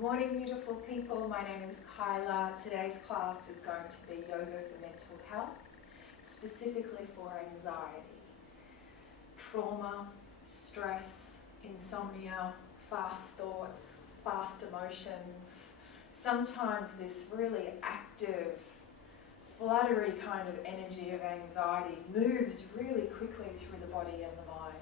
Good morning, beautiful people. My name is Kyla. Today's class is going to be yoga for mental health, specifically for anxiety, trauma, stress, insomnia, fast thoughts, fast emotions. Sometimes this really active, fluttery kind of energy of anxiety moves really quickly through the body and the mind.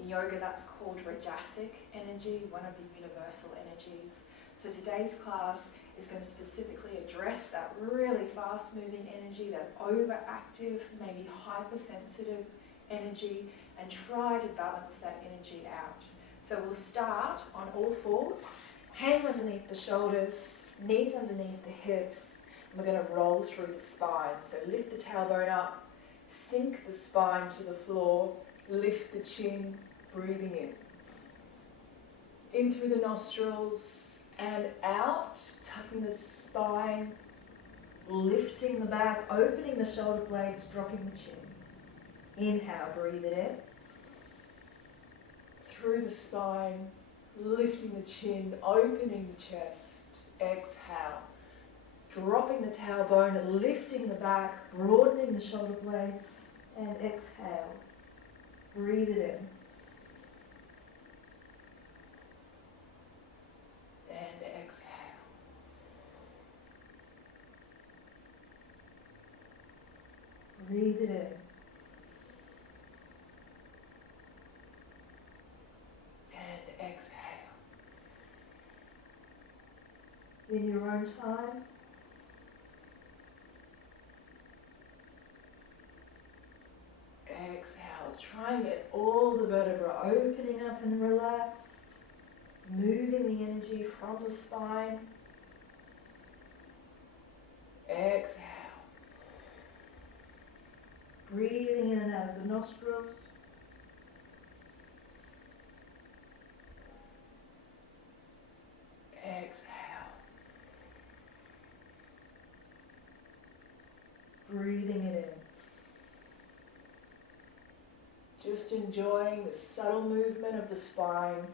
In yoga, that's called Rajasic energy, one of the universal energies. So today's class is going to specifically address that really fast-moving energy, that overactive, maybe hypersensitive energy, and try to balance that energy out. So we'll start on all fours, hands underneath the shoulders, knees underneath the hips, and we're going to roll through the spine. So lift the tailbone up, sink the spine to the floor, lift the chin, breathing in through the nostrils and out, tucking the spine, lifting the back, opening the shoulder blades, dropping the chin. Inhale, breathe it in. Through the spine, lifting the chin, opening the chest. Exhale, dropping the tailbone, lifting the back, broadening the shoulder blades, and exhale. Breathe it in. And exhale. Breathe it in. And exhale. In your own time, exhale. Try and get all the vertebrae opening up and relaxed, moving the energy from the spine. Exhale. Breathing in and out of the nostrils. Exhale. Breathing it in. Just enjoying the subtle movement of the spine.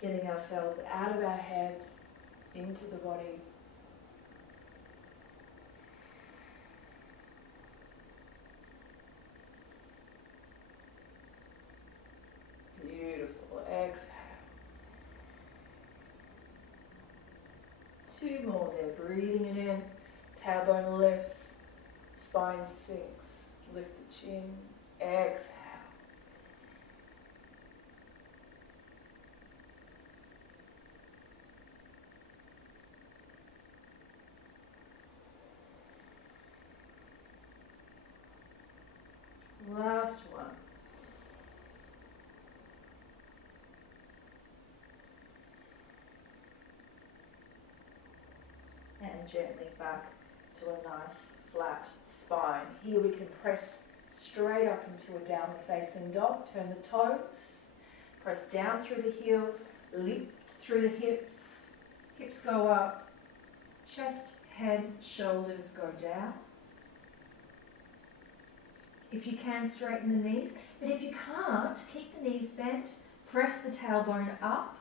Getting ourselves out of our head, into the body. Beautiful. Exhale. 2 more there. Breathing it in. Tailbone lifts. Spine sinks, lift the chin, exhale. Last one. And gently back to a nice flat spine. Here we can press straight up into a downward facing dog. Turn the toes. Press down through the heels. Lift through the hips. Hips go up. Chest, head, shoulders go down. If you can, straighten the knees. But if you can't, keep the knees bent. Press the tailbone up.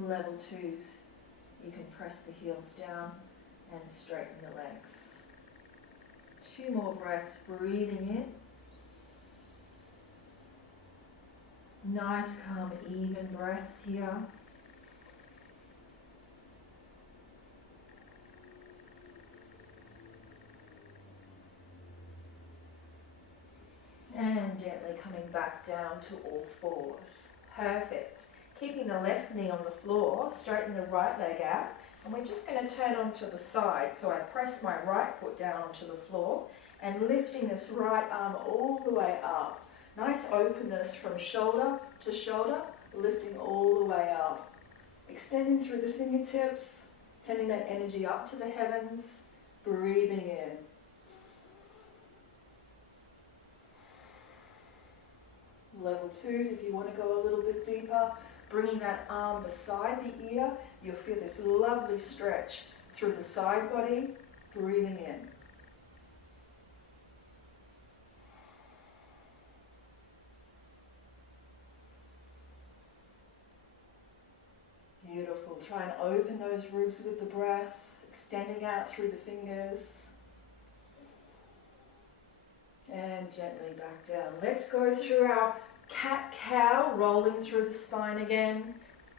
Level 2s. You can press the heels down and straighten the legs. 2 more breaths, breathing in. Nice, calm, even breaths here. And gently coming back down to all fours. Perfect. Keeping the left knee on the floor, straighten the right leg out. And we're just going to turn onto the side. So I press my right foot down onto the floor and lifting this right arm all the way up. Nice openness from shoulder to shoulder, lifting all the way up. Extending through the fingertips, sending that energy up to the heavens, breathing in. Level 2s if you want to go a little bit deeper. Bringing that arm beside the ear, you'll feel this lovely stretch through the side body, breathing in. try and open those ribs with the breath, extending out through the fingers. And gently back down. Let's go through our cat-cow, rolling through the spine again.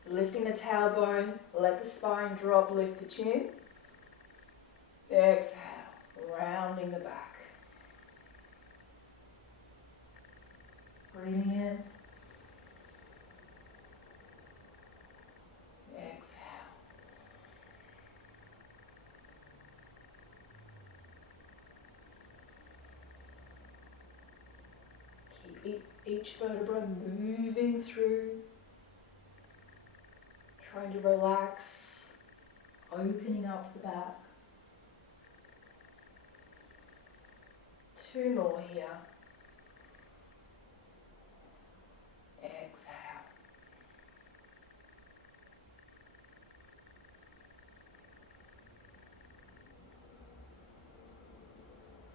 Lifting the tailbone, let the spine drop, lift the chin. Exhale, rounding the back. Breathing in. Exhale. Keep each vertebra moving through. Trying to relax, opening up the back. 2 more here. Exhale.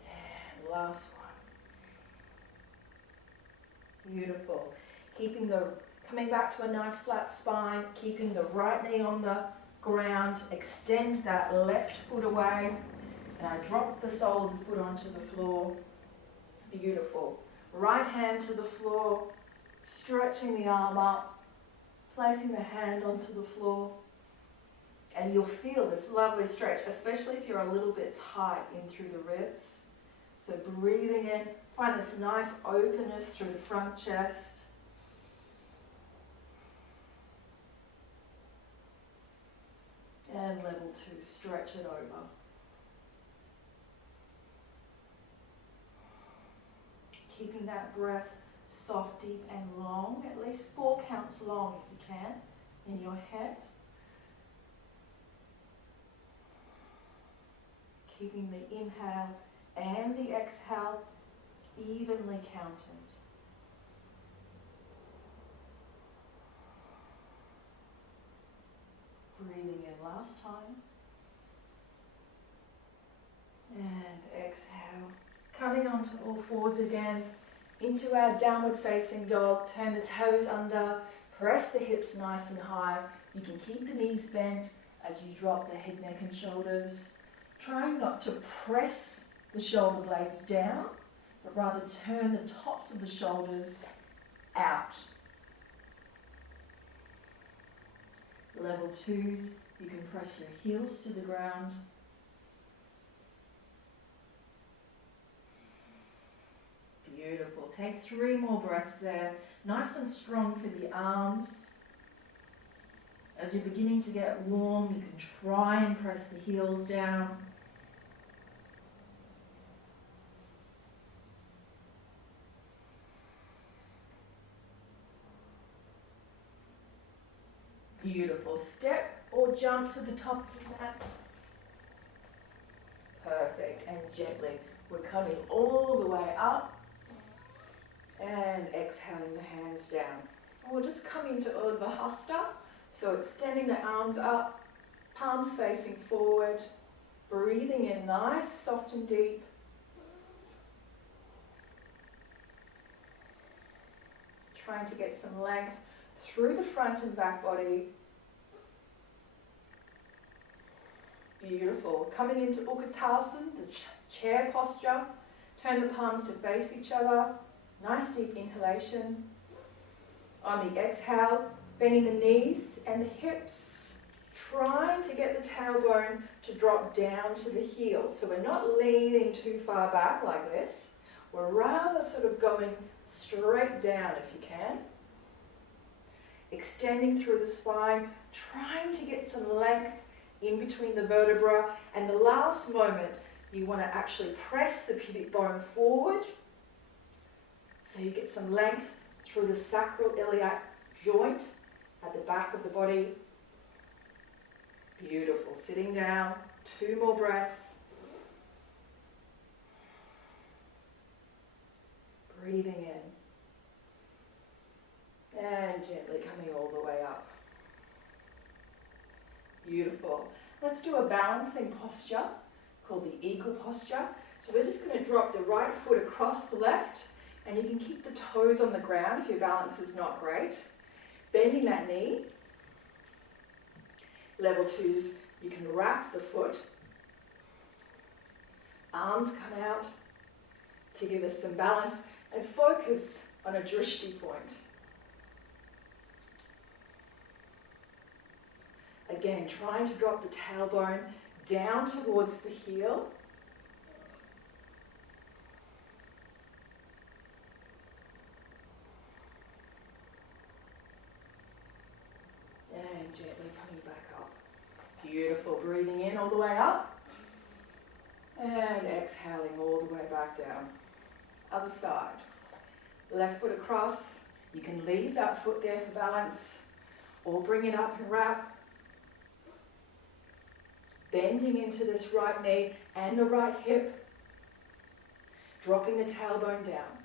And last one. Beautiful. Coming back to a nice flat spine, keeping the right knee on the ground, extend that left foot away, and I drop the sole of the foot onto the floor. Beautiful. Right hand to the floor, stretching the arm up, placing the hand onto the floor, and you'll feel this lovely stretch, especially if you're a little bit tight in through the ribs. So breathing in, find this nice openness through the front chest. And level 2, stretch it over. Keeping that breath soft, deep and long, at least 4 counts long if you can, in your head. Keeping the inhale and the exhale evenly counted. Breathing in last time. And exhale. Coming onto all fours again. Into our downward facing dog. Turn the toes under. Press the hips nice and high. You can keep the knees bent as you drop the head, neck and shoulders. Trying not to press the shoulder blades down, but rather turn the tops of the shoulders out. Level 2s, you can press your heels to the ground. Beautiful. Take 3 more breaths there. Nice and strong for the arms. As you're beginning to get warm, you can try and press the heels down. Beautiful. Step or jump to the top of the mat. Perfect. And gently, we're coming all the way up. And exhaling the hands down. We'll just come into Urdhva Hasta. So extending the arms up, palms facing forward. Breathing in nice, soft and deep. Trying to get some length through the front and back body. Beautiful. Coming into Utkatasana, the chair posture. Turn the palms to face each other. Nice deep inhalation. On the exhale, bending the knees and the hips. Trying to get the tailbone to drop down to the heel. So we're not leaning too far back like this. We're rather sort of going straight down if you can. Extending through the spine, trying to get some length in between the vertebra. And the last moment, you want to actually press the pubic bone forward so you get some length through the sacroiliac joint at the back of the body. Beautiful. Sitting down, 2 more breaths. Breathing in. And gently coming all the way up. Beautiful. Let's do a balancing posture called the eagle posture. So we're just going to drop the right foot across the left, and you can keep the toes on the ground if your balance is not great. Bending that knee. Level 2s, you can wrap the foot. Arms come out to give us some balance and focus on a drishti point. Again, trying to drop the tailbone down towards the heel. And gently coming back up. Beautiful. Breathing in all the way up. And exhaling all the way back down. Other side. Left foot across. You can leave that foot there for balance or bring it up and wrap. Bending into this right knee and the right hip. Dropping the tailbone down.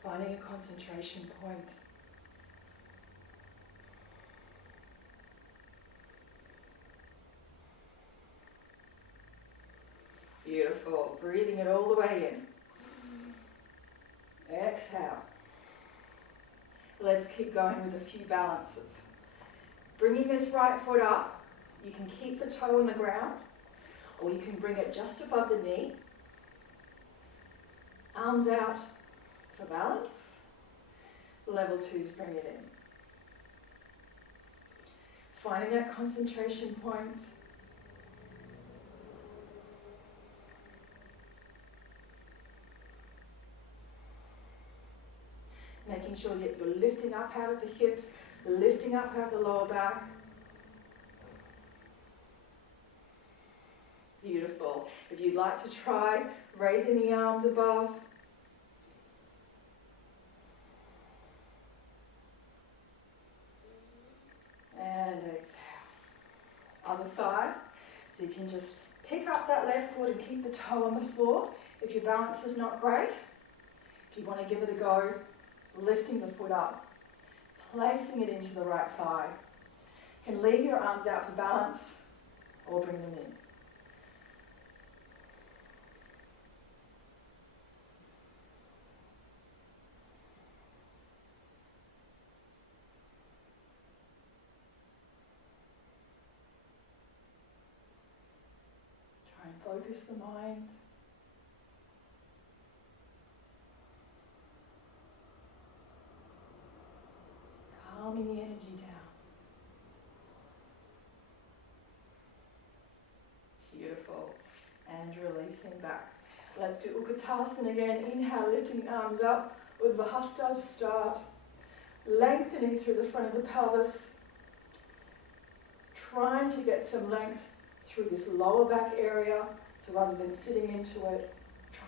Finding a concentration point. Beautiful. Breathing it all the way in. Exhale. Let's keep going with a few balances. Bringing this right foot up, you can keep the toe on the ground, or you can bring it just above the knee. Arms out for balance. Level 2s, bring it in. Finding that concentration point. Making sure that you're lifting up out of the hips, lifting up out of the lower back. Beautiful. If you'd like to try raising the arms above. And exhale. Other side. So you can just pick up that left foot and keep the toe on the floor. If your balance is not great, if you want to give it a go, lifting the foot up, placing it into the right thigh. You can leave your arms out for balance or bring them in. Try and focus the mind. Calming the energy down. Beautiful. And releasing back. Let's do Utkatasana again. Inhale, lifting the arms up. Udvahasta to start. Lengthening through the front of the pelvis. Trying to get some length through this lower back area. So rather than sitting into it,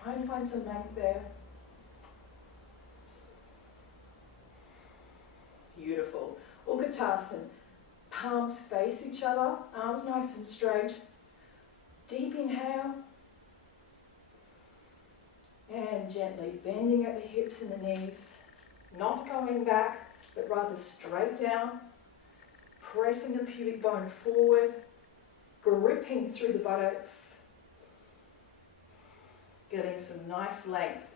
try and find some length there. Beautiful. Utkatasana. Palms face each other, arms nice and straight. Deep inhale. And gently bending at the hips and the knees. Not going back, but rather straight down. Pressing the pubic bone forward. Gripping through the buttocks. Getting some nice length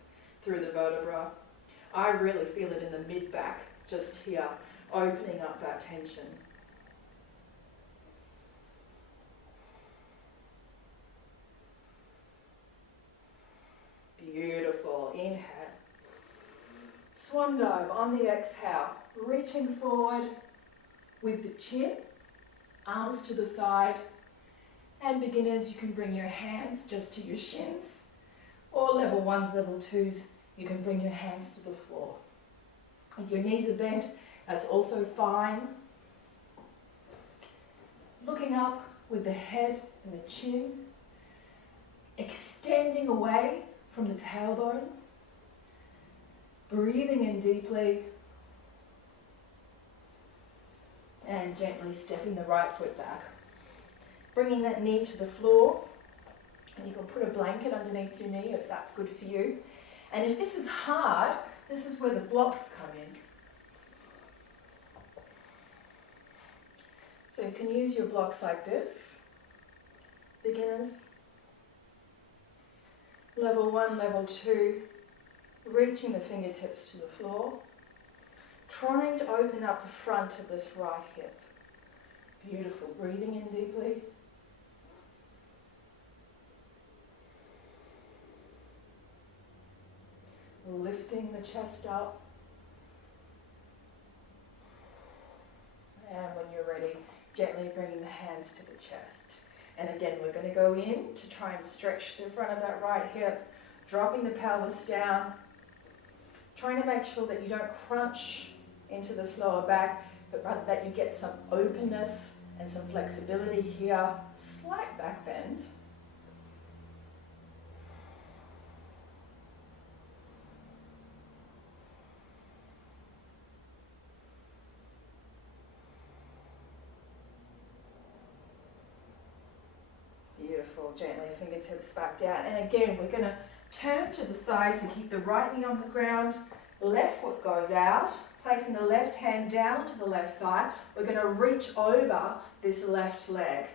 through the vertebra. I really feel it in the mid-back. Just here, opening up that tension. Beautiful. Inhale. Swan dive on the exhale. Reaching forward with the chin, arms to the side. And beginners, you can bring your hands just to your shins. Or level 1s, level 2s, you can bring your hands to the floor. If your knees are bent, that's also fine. Looking up with the head and the chin. Extending away from the tailbone. Breathing in deeply. And gently stepping the right foot back. Bringing that knee to the floor. And you can put a blanket underneath your knee if that's good for you. And if this is hard, this is where the blocks come in. So you can use your blocks like this. Beginners. Level 1, level 2, reaching the fingertips to the floor, trying to open up the front of this right hip. Beautiful. Breathing in deeply. Lifting the chest up. And when you're ready, gently bringing the hands to the chest. And again, we're going to go in to try and stretch the front of that right hip, dropping the pelvis down, trying to make sure that you don't crunch into this lower back, but rather that you get some openness and some flexibility here. Slight back bend. Beautiful. Gently fingertips back down. And again, we're going to turn to the side, so keep the right knee on the ground. Left foot goes out, placing the left hand down to the left thigh. We're going to reach over this left leg.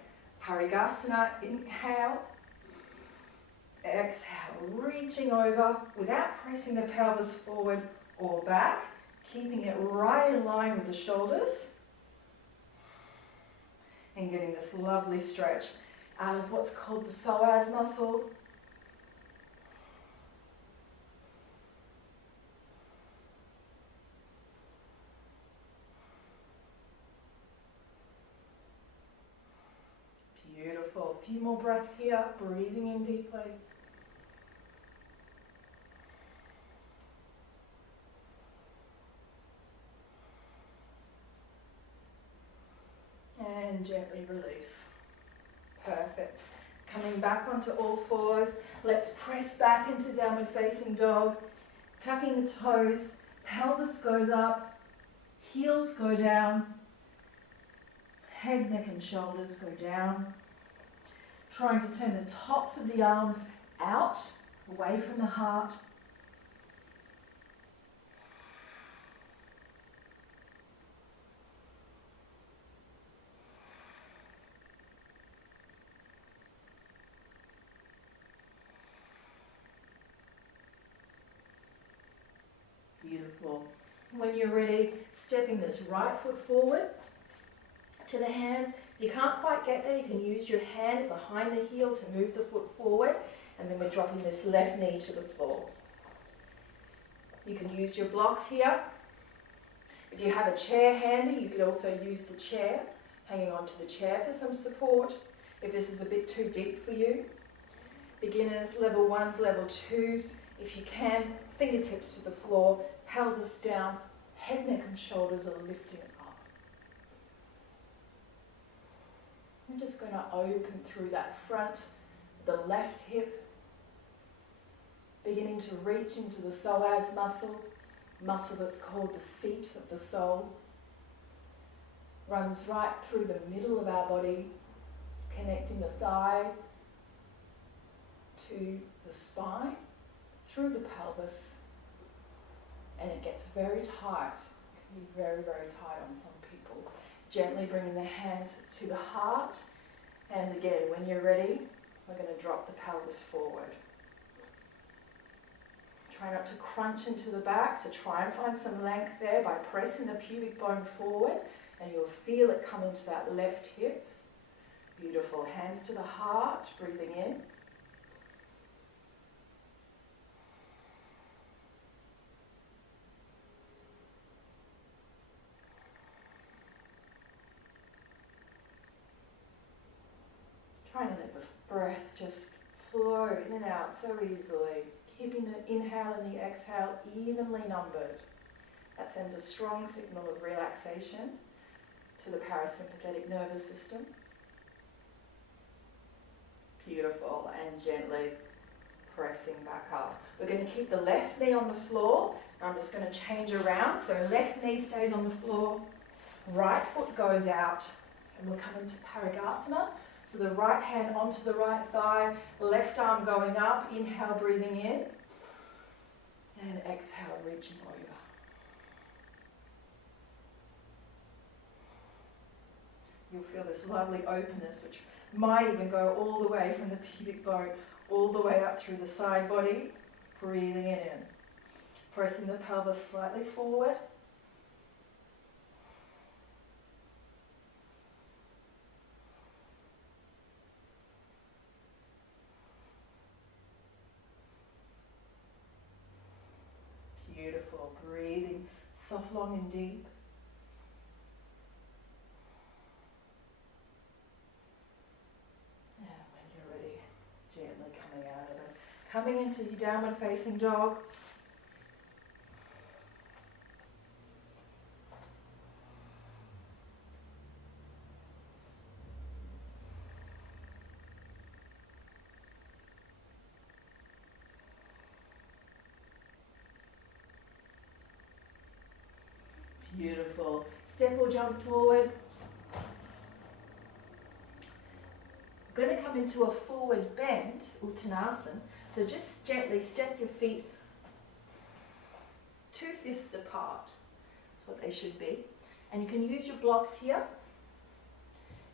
Parigasana, inhale. Exhale, reaching over without pressing the pelvis forward or back, keeping it right in line with the shoulders. And getting this lovely stretch out of what's called the psoas muscle. Beautiful. A few more breaths here, breathing in deeply. And gently release. Perfect. Coming back onto all fours. Let's press back into downward facing dog. Tucking the toes. Pelvis goes up. Heels go down. Head, neck and shoulders go down. Trying to turn the tops of the arms out, away from the heart. Beautiful. When you're ready, stepping this right foot forward to the hands. If you can't quite get there, you can use your hand behind the heel to move the foot forward, and then we're dropping this left knee to the floor. You can use your blocks here. If you have a chair handy, you could also use the chair, hanging onto the chair for some support, if this is a bit too deep for you. Beginners, level 1s, level 2s, if you can, fingertips to the floor, pelvis down, head, neck and shoulders are lifting up. I'm just going to open through that front, the left hip, beginning to reach into the psoas muscle that's called the seat of the soul. Runs right through the middle of our body, connecting the thigh to the spine, through the pelvis, and it gets very tight. It can be very, very tight on some people. Gently bringing the hands to the heart, and again, when you're ready, we're going to drop the pelvis forward. Try not to crunch into the back, so try and find some length there by pressing the pubic bone forward, and you'll feel it come into that left hip. Beautiful. Hands to the heart, breathing in. Trying to let the breath just flow in and out so easily, keeping the inhale and the exhale evenly numbered. That sends a strong signal of relaxation to the parasympathetic nervous system. Beautiful, and gently pressing back up. We're going to keep the left knee on the floor. I'm just going to change around, so left knee stays on the floor, right foot goes out, and we'll come into Parigasana. So the right hand onto the right thigh, left arm going up, inhale, breathing in, and exhale, reaching over. You'll feel this lovely openness, which might even go all the way from the pubic bone, all the way up through the side body, breathing it in. Pressing the pelvis slightly forward. Beautiful. Breathing soft, long and deep. And when you're ready, gently coming out of it. Coming into your downward facing dog. Beautiful. Step or jump forward. We're going to come into a forward bend, Uttanasana. So just gently step your feet 2 fists apart. That's what they should be. And you can use your blocks here.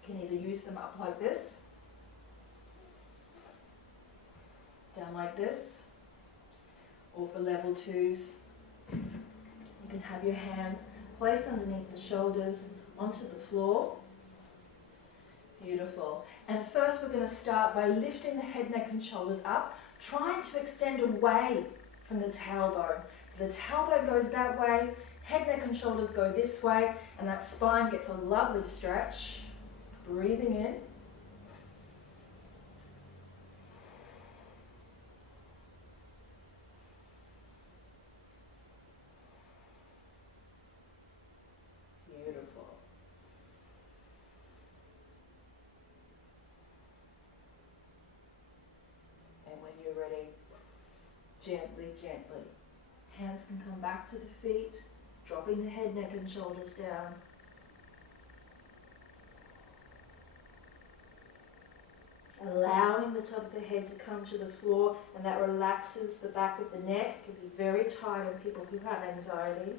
You can either use them up like this, down like this, or for level 2s, you can have your hands placed underneath the shoulders onto the floor. Beautiful. And first we're going to start by lifting the head, neck and shoulders up, trying to extend away from the tailbone. So the tailbone goes that way, head, neck and shoulders go this way, and that spine gets a lovely stretch. Breathing in. Beautiful. And when you're ready, gently, gently. Hands can come back to the feet, dropping the head, neck and shoulders down. Allowing the top of the head to come to the floor, and that relaxes the back of the neck. It can be very tight in people who have anxiety.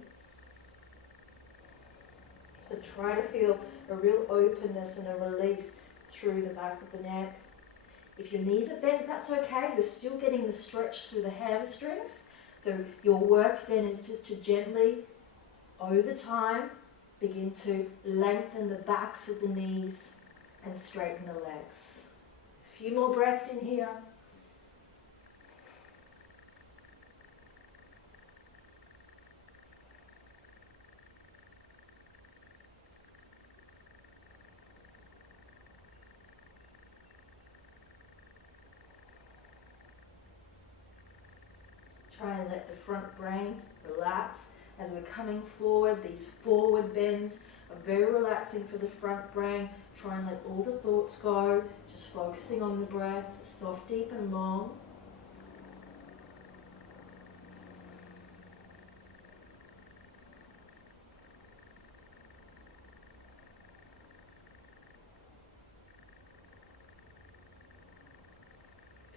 So try to feel a real openness and a release through the back of the neck. If your knees are bent, that's okay. You're still getting the stretch through the hamstrings. So your work then is just to gently, over time, begin to lengthen the backs of the knees and straighten the legs. A few more breaths in here. Try and let the front brain relax as we're coming forward. These forward bends are very relaxing for the front brain. Try and let all the thoughts go, just focusing on the breath, soft, deep and long.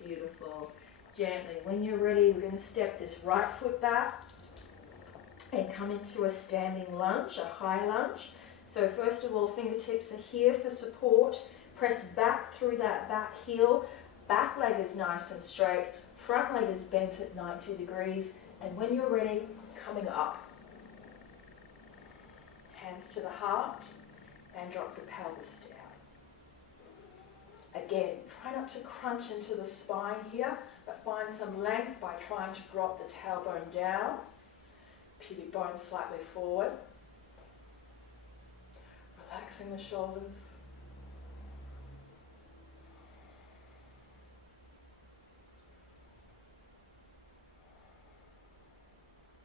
Beautiful. Gently, when you're ready, we're going to step this right foot back and come into a standing lunge, a high lunge. So first of all, fingertips are here for support. Press back through that back heel. Back leg is nice and straight. Front leg is bent at 90 degrees. And when you're ready, coming up. Hands to the heart and drop the pelvis down. Again, try not to crunch into the spine here, but find some length by trying to drop the tailbone down. Pubic bone slightly forward. Relaxing the shoulders.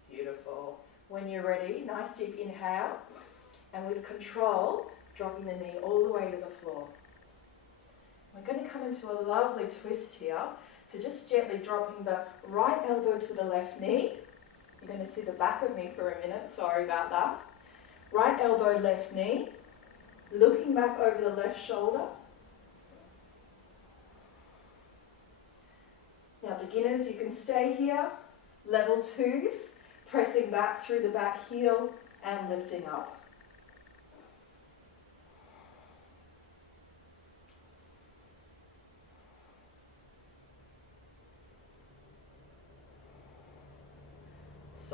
Beautiful. When you're ready, nice deep inhale, and with control, dropping the knee all the way to the floor. We're going to come into a lovely twist here. So just gently dropping the right elbow to the left knee. You're going to see the back of me for a minute, sorry about that. Right elbow, left knee. Looking back over the left shoulder. Now beginners, you can stay here. Level 2s, pressing back through the back heel and lifting up.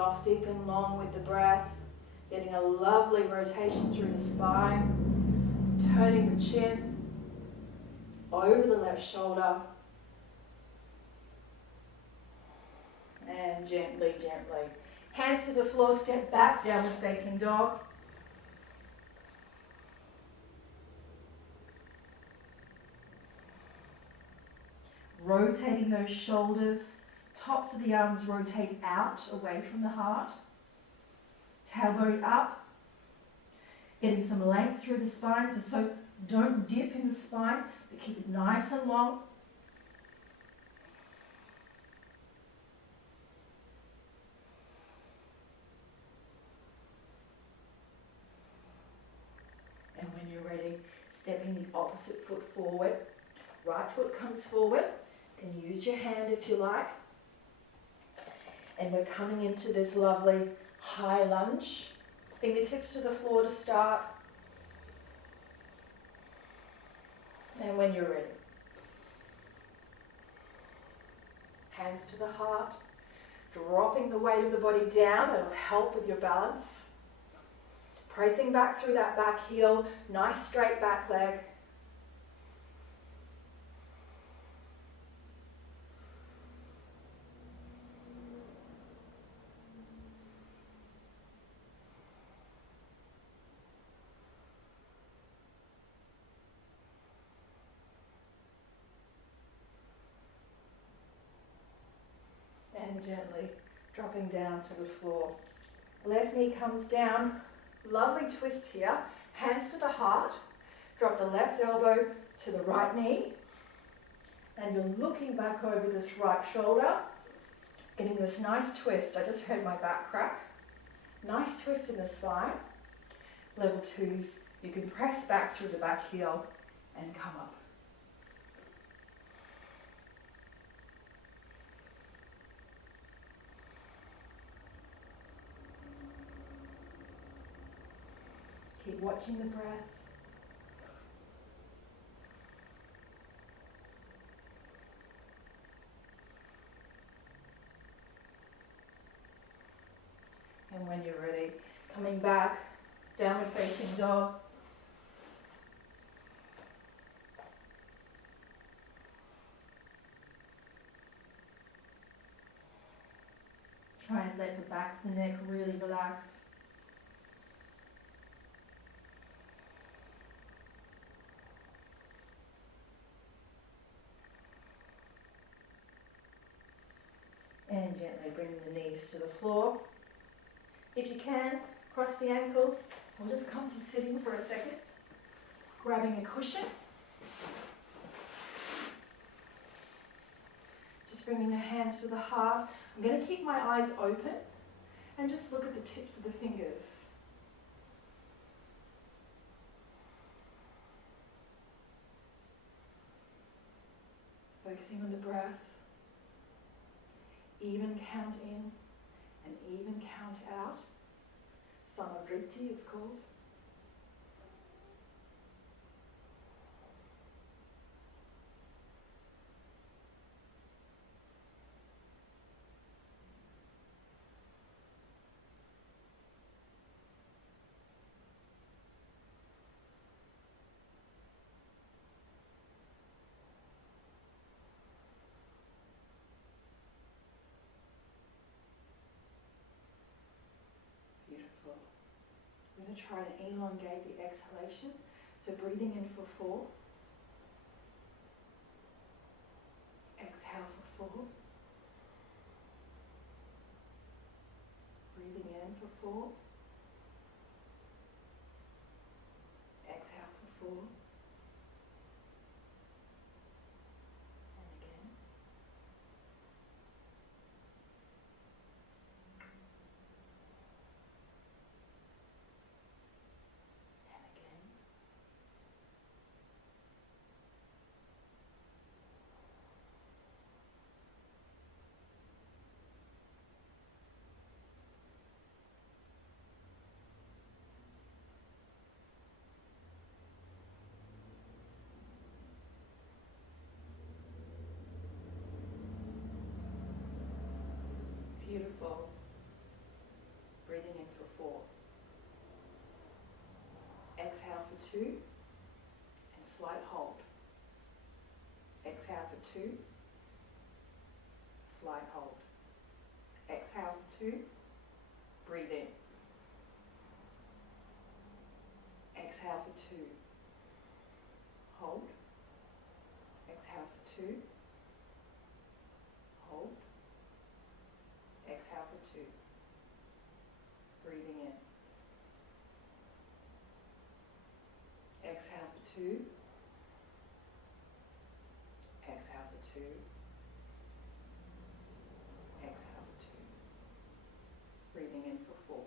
soft, deep and long with the breath. Getting a lovely rotation through the spine. Turning the chin over the left shoulder. And gently, gently. Hands to the floor, step back, downward facing dog. Rotating those shoulders, tops of the arms rotate out, away from the heart. Tailbone up. Getting some length through the spine, so don't dip in the spine, but keep it nice and long. And when you're ready, stepping the opposite foot forward. Right foot comes forward. You can use your hand if you like. And we're coming into this lovely high lunge. Fingertips to the floor to start. And when you're ready, hands to the heart, dropping the weight of the body down. That'll help with your balance. Pressing back through that back heel, nice straight back leg. And gently dropping down to the floor. Left knee comes down. Lovely twist here. Hands to the heart. Drop the left elbow to the right knee. And you're looking back over this right shoulder. Getting this nice twist. I just heard my back crack. Nice twist in the spine. Level 2s. You can press back through the back heel and come up. Keep watching the breath. And when you're ready, coming back, downward facing dog. Try and let the back of the neck really relax. And gently bring the knees to the floor. If you can, cross the ankles. We'll just come to sitting for a second. Grabbing a cushion. Just bringing the hands to the heart. I'm going to keep my eyes open and just look at the tips of the fingers. Focusing on the breath. Even count in and even count out. Samavriti it's called. Beautiful. We're going to try to elongate the exhalation. So breathing in for 4. Exhale for 4. Breathing in for 4. Exhale for 4. And again. And again. for 2 and slight hold. Exhale for 2, slight hold. Exhale for 2, breathe in. Exhale for 2, hold. Exhale for 2, hold. Exhale for 2, breathing in. Exhale for 2, exhale for 2, exhale for 2, breathing in for 4.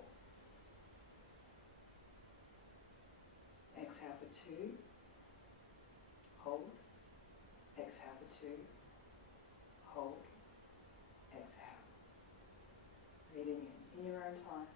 Exhale for 2, hold. Exhale for 2, hold. Exhale. Breathing in your own time.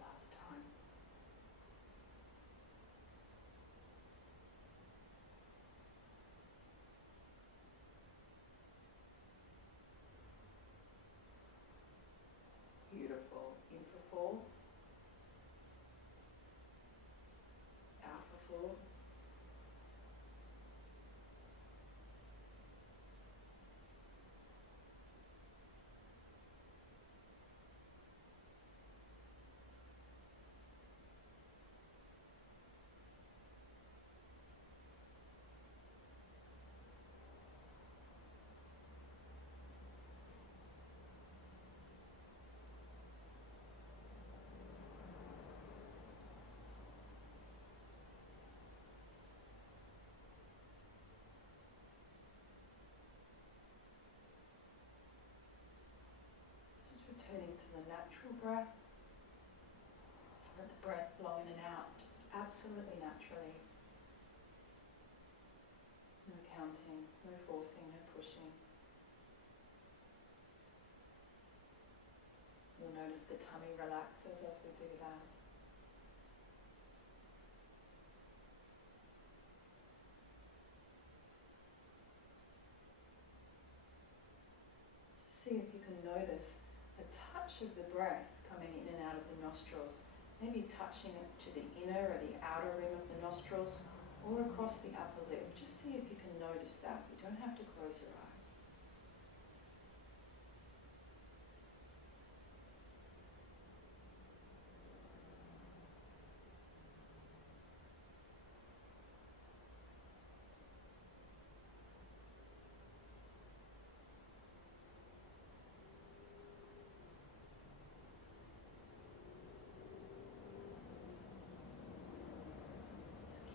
Last time. Beautiful. In for 4. Out for 4. Just returning to the natural breath. So let the breath blow in and out, just absolutely naturally. No counting, no forcing, no pushing. You'll notice the tummy relaxes as we do that. Just see if you can notice the touch of the breath coming in and out of the nostrils. Maybe touching it to the inner or the outer rim of the nostrils or across the upper lip. Just see if you can notice that. You don't have to close your eyes.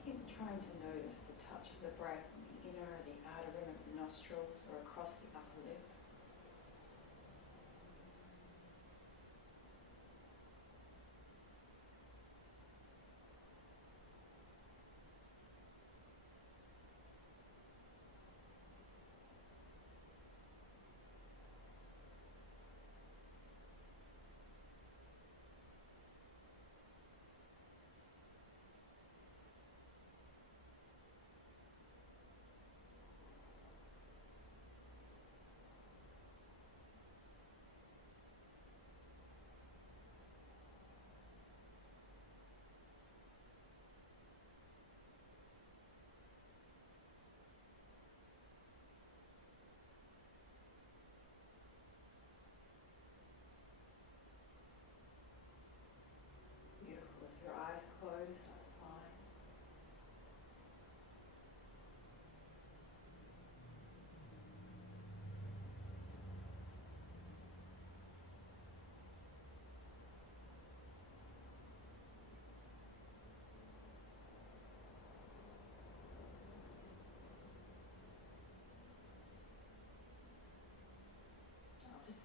Keep trying to notice the touch of the breath on the inner or the outer rim of the nostrils or across the upper lip.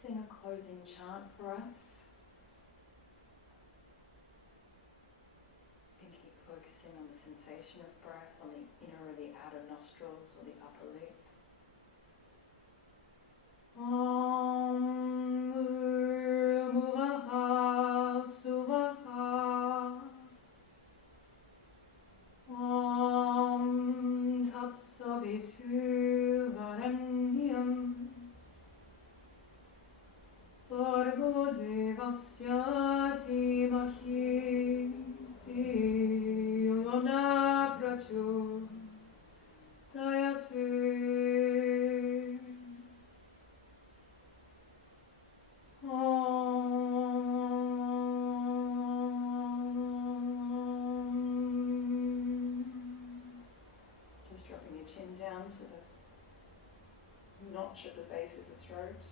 sing a closing chant for us. You can keep focusing on the sensation of breath on the inner or the outer nostrils or the upper lip. Om Bhuvaha Suvaha. Om Tat Savitu Varennyam. Bhargo Devasya Dhimahi Dhiyo Yona Prachodayate. Just dropping your chin down to the notch at the base of the throat.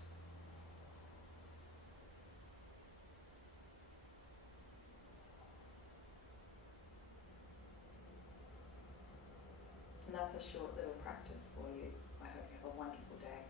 And that's a short little practice for you. I hope you have a wonderful day.